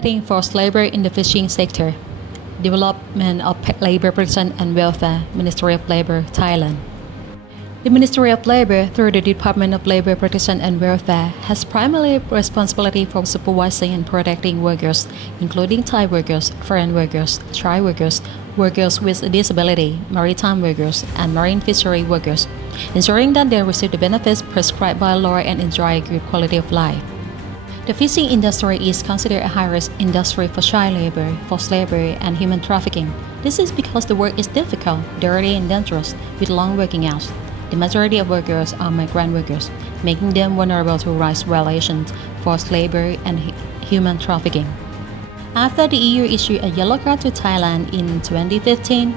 Fighting forced labor in the fishing sector. Development of Labor Protection and Welfare, Ministry of Labor, Thailand. The Ministry of Labor, through the Department of Labor Protection and Welfare, has primarily responsibility for supervising and protecting workers, including Thai workers, foreign workers, child workers, workers with a disability, maritime workers, and marine fishery workers, ensuring that they receive the benefits prescribed by law and enjoy a good quality of life. The fishing industry is considered a high-risk industry for child labor, forced labor, and human trafficking. This is because the work is difficult, dirty, and dangerous, with long working hours. The majority of workers are migrant workers, making them vulnerable to rights violations, forced labor, and human trafficking. After the EU issued a yellow card to Thailand in 2015,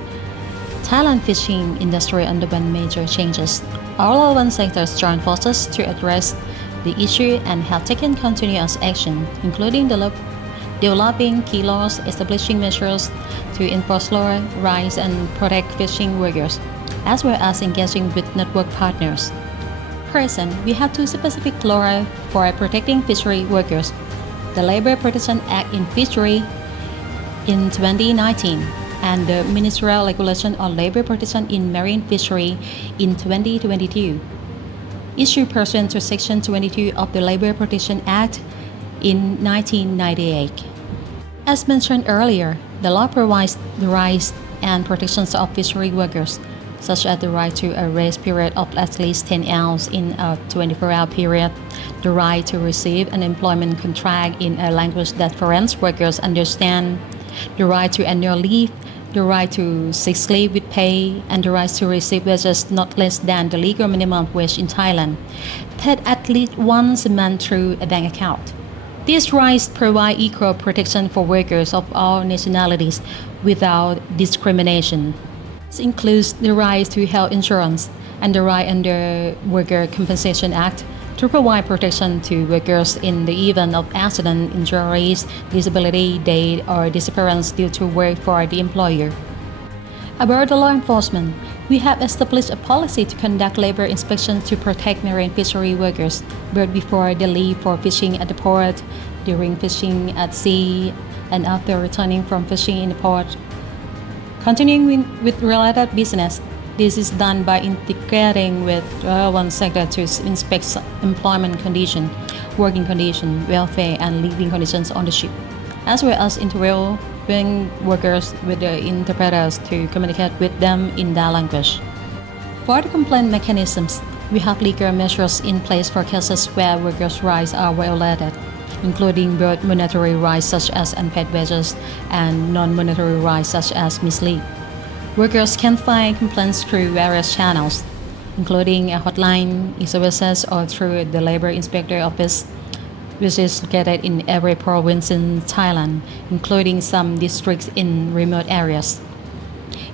Thailand fishing industry underwent major changes. All relevant sectors joined forces to address the issue and have taken continuous action, including developing key laws, establishing measures to enforce law, rights, and protect fishing workers, as well as engaging with network partners. Present, we have two specific laws for protecting fishery workers: the Labor Protection Act in Fishery in 2019 and the Ministerial Regulation on Labor Protection in Marine Fishery in 2022, issued pursuant to Section 22 of the Labor Protection Act in 1998. As mentioned earlier, the law provides the rights and protections of fishery workers, such as the right to a rest period of at least 10 hours in a 24-hour period, the right to receive an employment contract in a language that foreign workers understand, the right to annual leave, the right to sick leave with pay, and the right to receive wages not less than the legal minimum wage in Thailand, paid at least once a month through a bank account. These rights provide equal protection for workers of all nationalities without discrimination. This includes the right to health insurance and the right under Worker Compensation Act to provide protection to workers in the event of accident, injuries, disability, death, or disappearance due to work for the employer. About the law enforcement, we have established a policy to conduct labor inspections to protect marine fishery workers, both before they leave for fishing at the port, during fishing at sea, and after returning from fishing in the port. Continuing with related business, this is done by integrating with relevant sector to inspect employment conditions, working conditions, welfare, and living conditions on the ship, as well as interviewing workers with the interpreters to communicate with them in their language. For the complaint mechanisms, we have legal measures in place for cases where workers' rights are violated, including both monetary rights such as unpaid wages and non-monetary rights such as mislead. Workers can file complaints through various channels, including a hotline, e-services, or through the Labor Inspector Office, which is located in every province in Thailand, including some districts in remote areas.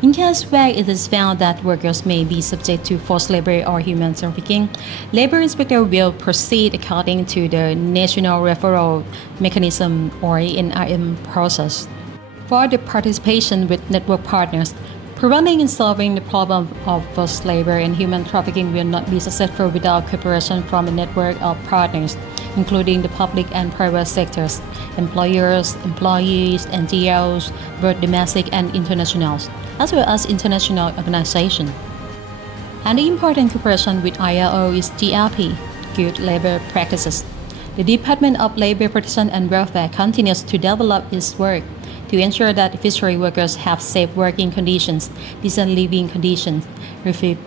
In case where it is found that workers may be subject to forced labor or human trafficking, Labor Inspector will proceed according to the National Referral Mechanism or NRM process. For the participation with network partners, preventing and solving the problem of forced labor and human trafficking will not be successful without cooperation from a network of partners, including the public and private sectors, employers, employees, NGOs, both domestic and international, as well as international organizations. And the important cooperation with ILO is GLP, Good Labor Practices. The Department of Labor Protection and Welfare continues to develop its work to ensure that fishery workers have safe working conditions, decent living conditions, receive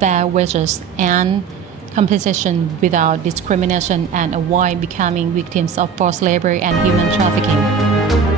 fair wages, and compensation without discrimination, and avoid becoming victims of forced labor and human trafficking.